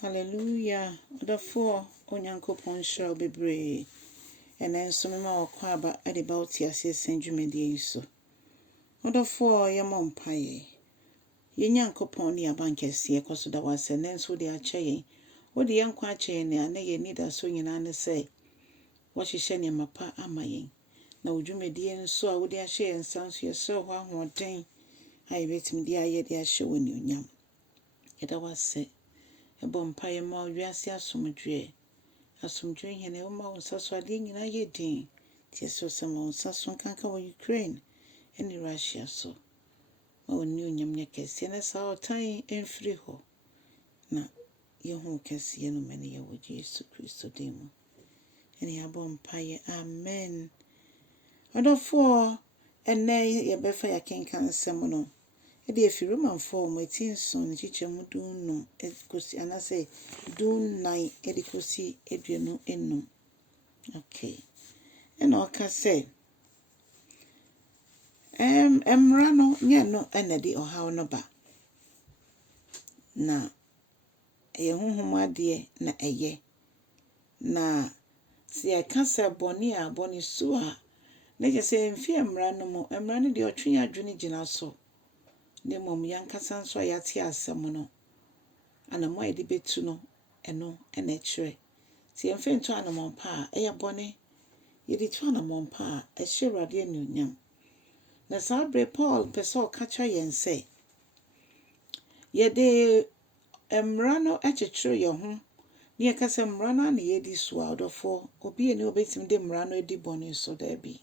Hallelujah. Therefore, Onyankopon shall be brave. And then some of our quaba at about asie Saint-Jumedi so. Therefore, your mom pie. Ye Nyankopon ni abankesi ekoso da wase nenso de akyeye. Wo de yankwa akyeye ne ane ye nida so nyina ne say. Wo hihye ne mapa amayen. Na odwumedi nso a wo de ahye nsanso ye so ho ahoden. Aye betimi de aye de ahye woni onyam. Yeda wase. Bompaye ma wiase asomdwe hene o ma wonsaso ade nyina ye din tieso sama wonsaso kanka wo Ukraine eni Russia so ma woni onyam nya kese na sa otan enfiri ho na ye hu kese ye no mane ye wo Jesus Christo demo eni abompaye amen. Odofo ene ye befa ya kenkan sem no ede efi Romanfoɔ mati nso ne chichemu dunu ekosi anase dunnan edikosi eduenu enum. Okay. Ena oka say emra no nye no enedi ohaw no ba. Na ye honhom ade na eye. Na si aka say bɔne a bɔne su a na je say mfi emra no mo emra no de otwe adwene gina so. Ne mom yankasa nso ayate asem no anamo edi betu no eno ena ekire ti emfe nto anamompa a eya bɔne yedi tu anamompa a ehye Awurade anuonyam na sabre Paul peso kacha yense yede emra no ekekire ye ho ne yakasa emra no na yedi so a odofo obi ene obetim de emra no edi bɔne so da bi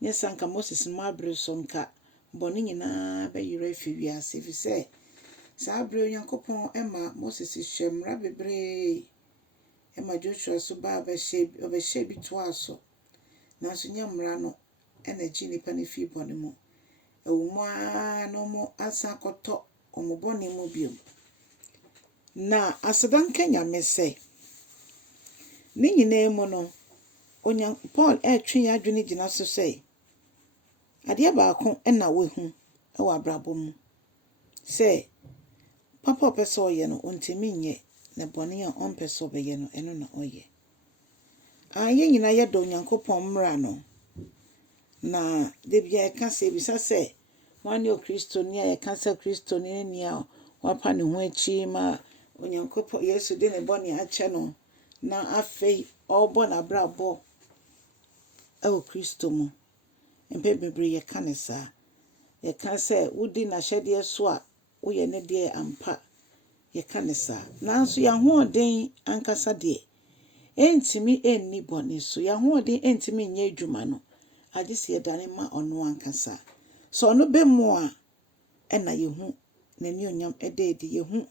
ne sanka Moses mabre so nka bɔne nyina be yire fi wiase fi se sabre Onyankopon ema Moses hwemra bebre ema Joshua so ba obehye bi to aso na so nyamra no ena gi nipa ne fi bɔne mu ewuma no mo asa koto omo bɔne mu biom na asedan kenya mese ni nyina mu no Paul etwe ya adwene gina so sei ade baako ena wehu ewa abrabo mu se papa peso ye no ontimi nye na bɔne a onpeso be ye no eno na oye aye nyina ye do Onyankopon mra no na de bia e ka se bisa se wani o Kristo ni e ka se Kristo ni a wapa ne ho achi ma Onyankopon Yesu de ne bɔne ache no na afei obo na brabo o Kristo mu empe bebre ye ka ne sa ye ka se wudi na hyede so a wo ye ne de ampa ye ka ne sa nanso ya hoɔden ankasa de entimi enni bɔne so ya hoɔden entimi nye adwuma no agese ye dane ma ɔno ankasa so ɔno be mu a ɛna yehu n'ani onyam ɛdeedi yehu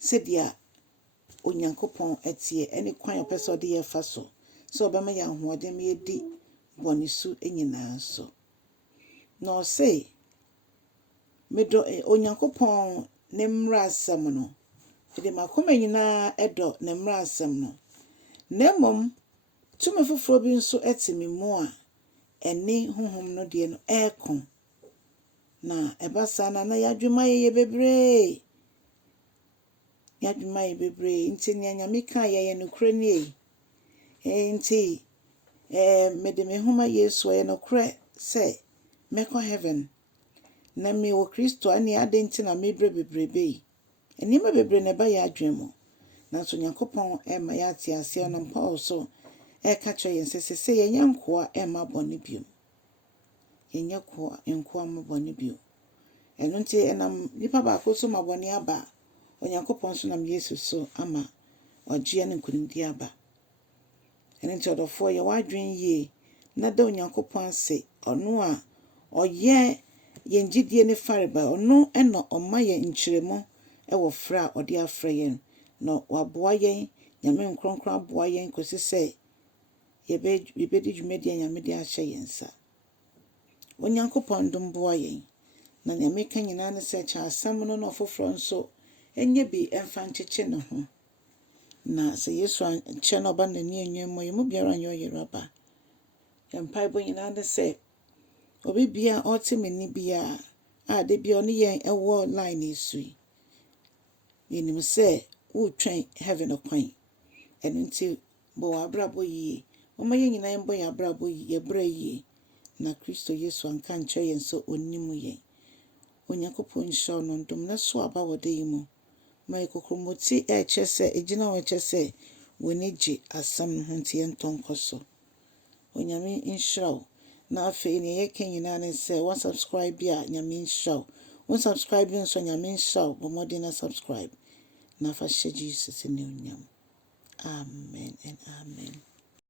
sedia Onyankopon etie ene kwan opese ɔde ye fa so so ɔbɛma ya hoɔden me yedi bɔne so enyina so no say medo Onyankopon ne mra asem no ede makoma nyina edo ne mra asem no nemom tumi foforo bi nso etimi mu a ene honhom no de no ekon na ebasa na yadwuma ye bebre nti nyame ka ye no kure nie nti mede me homa Yesu ye no kure se meko heaven na me wo Kristo ani ade nti na me bebrebe eni ma bebre ne ba ya adwemo na so Nyankopon ema ya ate ase onam Paul so ka cho yensese ye nyankoa ema bɔne biom ye nyakoa enkoa ma bɔne biom eno nti enam nipa ba ko so ma bɔne aba Onyankopon so nam Yesu so ama ɔgye ne nkunimdi aba eno nti odofo ye wadwen ye na da Onyankopon ase ɔno a ɔye yenjidie ne fareba ɔno eno ɔma ye nkyeremu ewo fra ɔde afra ye no waboa ye nyame nkronkron aboa ye kosi se ye be di dwumedi nyame de ahye yensa Onyankopon dom boa ye na nyame ka nyina ne se cha asam no no foforo nso enye bi emfa ncheche ne ho na se Yesu anche no ba na ni enwemo ye mu biara anyo yeraba empai bo nyina ne se obi bia otimeni bia a de bia oni yen ewo line isui yenim se wotwɛn heaven kwan. Ɛno nti bɔ w'abrabɔ yie. Mama yɛn nyinaa yɛmbɔ yɛn abrabɔ yie, yɛbrɛ yie. Na Kristo Yesu anka nkyerɛ yɛn sɛ onimu yɛn. Onyankopɔn nhyira wo no ndom na so aba wɔ da yi mu. Ma yɛ kokromoti ɛkyerɛ sɛ egyina hɔ ɛkyerɛ sɛ w'ani gye asɛm no ho nti yɛntɔ nkɔ so. Onyame nhyira wo. Na afei ne yɛka nyinaa ne sɛ wa subscribe a nyame nhyira wo. Wo subscribe nso nyame nhyira wo. Bɔ mmɔden na subscribe. Na fa hyɛ Jesus ne onyam. Amen and amen.